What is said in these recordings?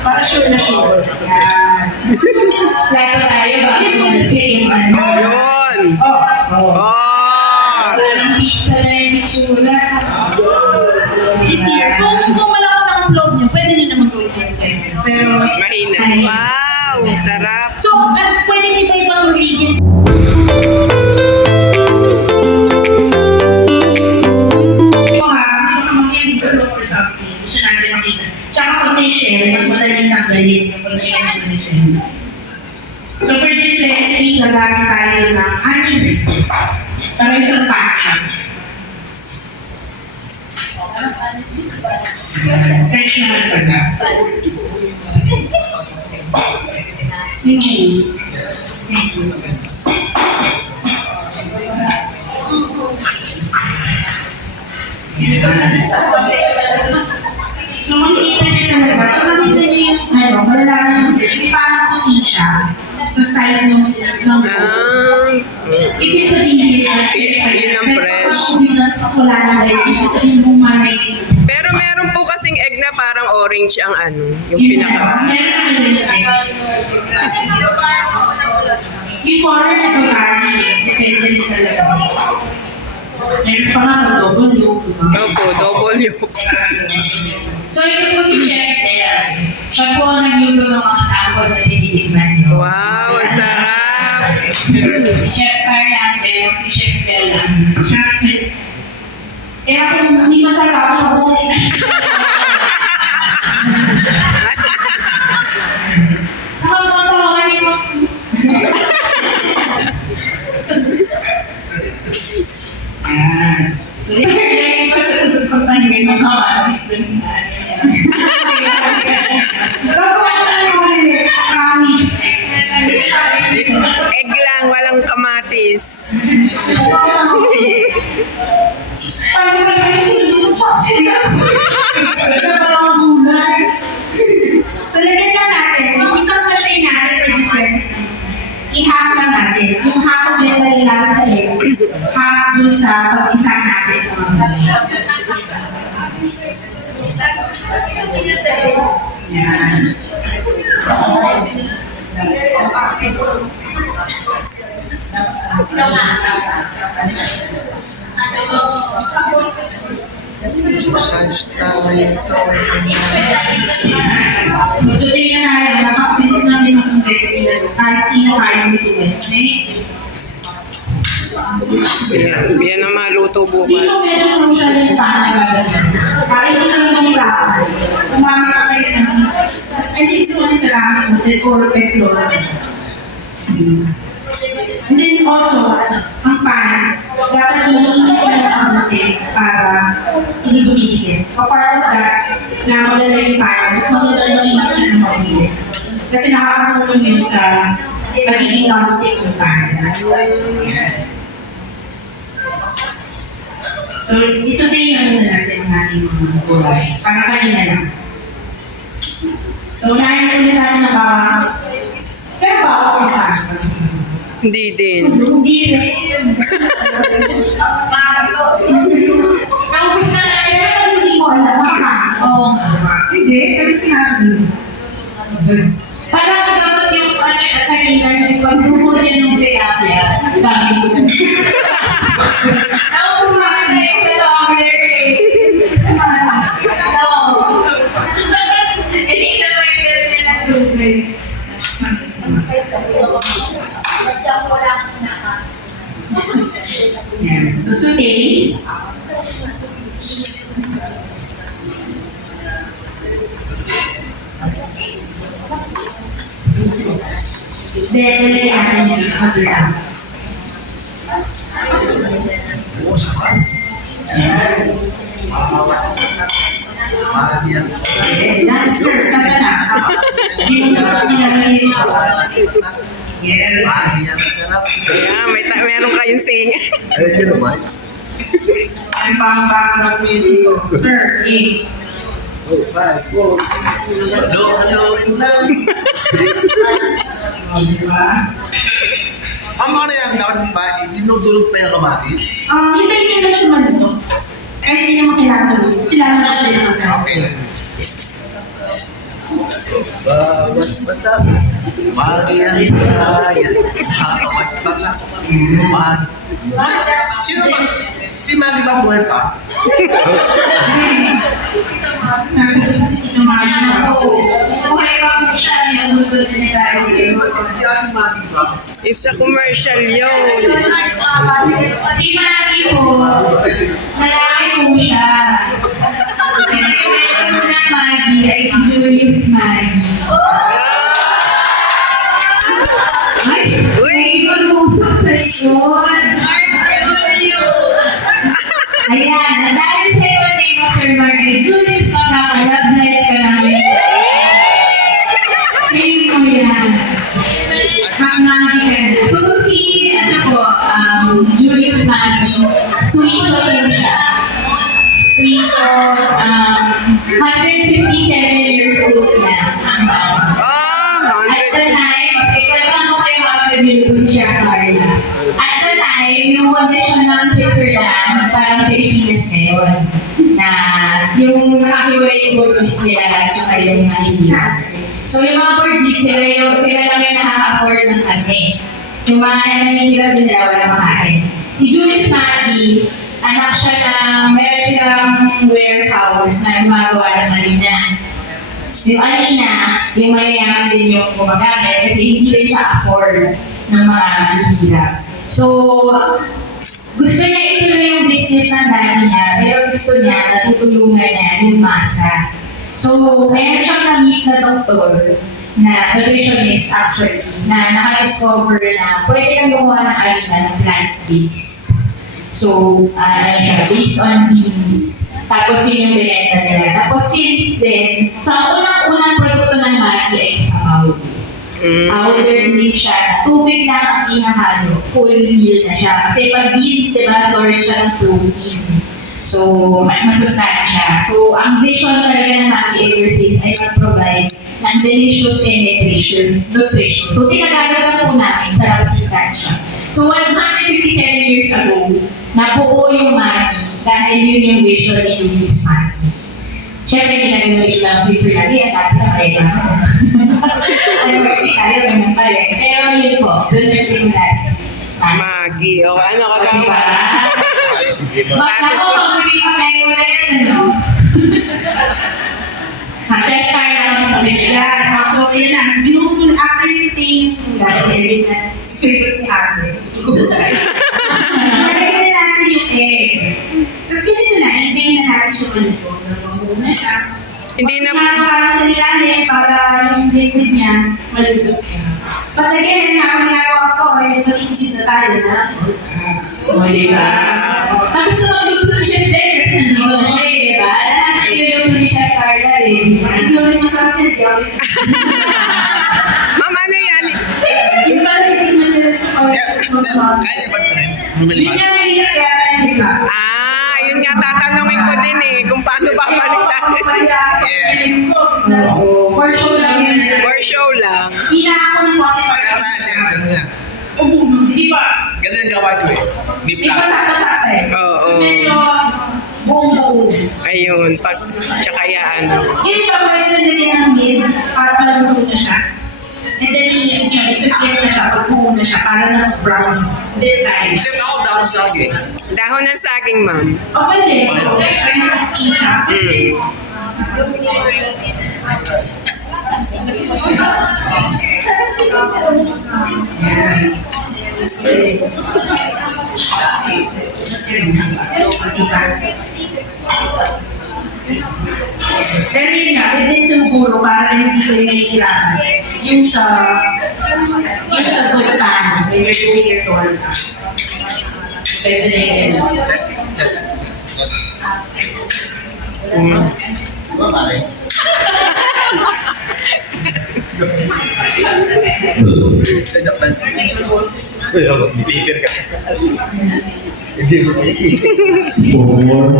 Para sure na sure. Yan. Plato tayo, bakit mo na siya yung ano? Yun! Oh, oh. Oh! Wala ng pizza na yung itsura. This year, kung, kung malakas na ang loob niyo, pwede niyo naman gawin yung Pero, Mahina. Wow! Sarap! so, uh, pwede iba-ibang ingredients. Naman pala. Singing. Thank you. So makikita niyo talaga, nakita niyo yung ano, fish, may parang puti siya sa side ng ng Ah! Ibig sabihin, yun ang fresh. Wala na rin. Parang orange ang ano, yung Yun pinaka... Yung color na ito kami, depende rin talaga. Meron pa nga ng double yolk? Opo, double yolk. So, ito po si Chef Del. Siya po ang nagluto ng mga sample na tinitignan niyo. Wow, ang sarap! Si Chef Carnante, si Chef Del. Kaya kung hindi masarap, siya buong Nakasama ni mo. Lagi pa siya dito sa ng dun sa ano niya. Gagawa na yung ulit. Egg lang, walang kamatis. Paano na kayo sila dito? Chopsticks. Lang ang gulay. So, lagyan lang natin. Yung isang sachet natin for this recipe. I-half lang natin. Yung half of it na ilalagay sa eggs. Half dun sa pag-isa natin. Yan. Size tayo ito. So, tingnan natin. Nakapit natin yung recipe. Kahit sino kaya nito eh. Yan, yan ang maluto bukas. medyo crucial yung paano gagawin. Para hindi kayo mahirapan. Umami ka kayo ng hindi ko na sirahan mo, then or peklo. And then also, ang pan, dapat iniinit ka ng kamuti para hindi bumibigit. So part of that, na malala yung pan, mas maganda yung init siya ng mabilis. Kasi nakakatulong yun sa pagiging non-stick ng pan. So, isutin na muna natin ang ating mga gulay. Para kanina lang. So, unahin na ulit natin na bawang. Pero bawang yung pan. Hindi din. Hindi rin. Naubos na na Kaya pag hindi mo alam, maka. Oo nga. Hindi, kami sinabi. Parang tapos yung ano sa internet, pag suko niya ng tilapia, dami ko. Nilagyan natin yung kabila. Sir, kanta na. Yung nilagay yung Yes. Mahal yan. Sarap. Yeah, may ta- meron kayong sing. Ayun yun naman. Ang pang-back ng music ko. Sir, game. Oh, five, four. Hello, hello, lang. O, di ba? Ang mga na yan, dapat ba, tinudulog pa yung kamatis? Um, hintayin nyo lang siya maluto. Kahit hindi naman kailangan maluto. Sila lang natin yung Okay lang. Bawat mata, magi ang kaya, bawat baka, man. Sino ba? Si Maggie ba buhay pa? Tito Mami Ano Isa commercial yun. Po, yung condition ng Switzerland, parang Pilipinas ngayon, na yung nakakiwalay yung Portuguese nila at saka yung Manila. So yung mga Portuguese, sila, yung, sila lang yung nakaka-afford ng kami. Yung mga nanihirap nila, wala makain. Si Julius Maggi, anak siya ng, meron silang warehouse na gumagawa ng Marina. Yung Alina, yung mayayaman din yung gumagamit kasi hindi rin siya afford ng mga mahihirap. So, gusto niya ituloy yung business ng daddy niya, pero gusto niya natutulungan niya yung masa. So, meron siyang na-meet na doktor na nutritionist actually, na naka-discover na pwede kang gumawa ng alina ng plant-based. So, uh, ano siya, based on beans. Tapos yun yung binenta nila. Tapos since then, so ang unang-unang Mm. Powder din siya. Tubig lang ang pinahalo. Full meal na siya. Kasi pag beans, di ba, source siya ng protein. So, ma- masustansya. So, ang vision talaga ng ever since ay mag-provide ng delicious and nutritious nutrition. So, tinagagawa po namin sa sustansya. So, 157 years ago, nabuo yung Maggi dahil yun yung vision ni Julius Maggi. Siyempre, ginagawa siya ng Switzerland yan at sila kayo na. Ba siya tayo, ganun pa rin. Pero yun po, doon na simula si Maggi. Magi. O, ano ka? Sige ba? Baka ako, magiging pagkain mo na yan, ano? Chef tayo na lang sabi siya. Yan, so yun na. Binuhos ko na after reciting dahil na favorite ni Ate. Nalagyan na natin yung egg. Tapos na siya siya. Hindi na... Pinapakala sa ilalim para yung liquid niya malutog siya. But again, habang ginagawa ko, ay matitipid na tayo na. O, di ba? Tapos sumagot si Chef nandito na siya eh, di ba? Tinulong ni Chef Carla eh. Hindi ulit masarap yan, di ako. Ma'am, ano yan? Siya, siya, kaya ba ito rin? Bumili Hindi ba? Ang gawain ko eh. May May plan. pasak-pasak eh. Oo. Medyo buong-buo. Ayun, pag tsaka yan. Yung iba pwede na lagyan ng meat para maluluto na siya. And then, i- yun, i-flip na siya, pag buo na siya, para na brown this side. Isip ako down sa akin. Dahon ng saging, ma'am. O pwede, kaya nasa-steam siya. Mm. Pero yun nga, with this siguro, para rin hindi kayo nahihirapan. Yung sa, yung sa good pan, when you're doing your torta. Pwede na yun. Kuya, bibigyan ka. Hindi mo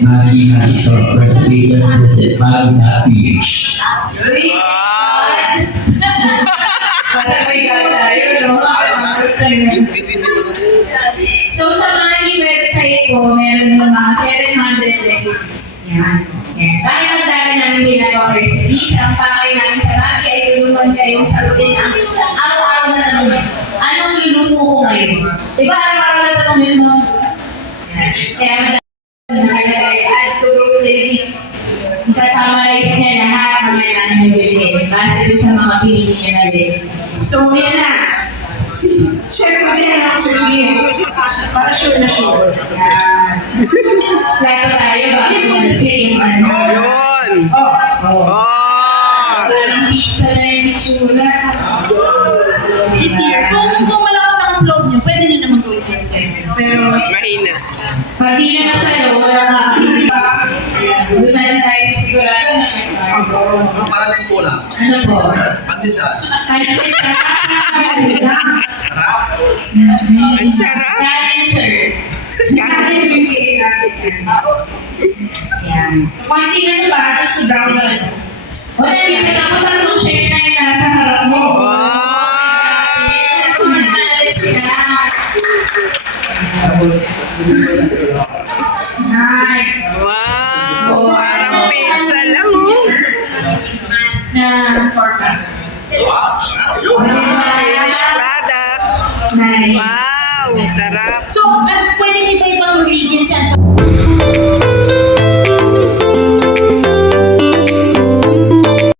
Magic Recipes visit Maggie.ph. Bata may gano'n tayo, no? Hindi mo So sa Money website po, meron yung mga 700 recipes. Yan. Yan. Dahil ang dami namin namin ginagawa recipes. Ang pakay namin sa Maki ay tulungan kayong sagutin ang araw-araw na tanong. Anong luluto ko ngayon? Diba araw-araw na tanong yun mo? Kaya nakalagay as to groceries. Isa-summarize niya lahat ng mga nabili. Base dun sa mga pinili niya na recipes. So, yan na. Si Chef Rodela ako Para sure na sure. Yan. Plato tayo, bakit mo na yung ano? Yun. Oh, Pati na sa'yo, wala ka Doon na lang tayo sa sigurado na Ano para may kulang? Ano po? Pandesal. Sarap. Ang sarap. Kain, sir. kaya yung kain natin yan. Yan. Pointing ano ba? Tapos to brown na rin. O, kasi pagkapunta ng shake na yung nasa harap mo. Wow. Nice. Wow. Parang pizza lang, oh. Na. Finished product. nice. Wow. Sarap. So, uh, pwede iba-ibang ingredients yan.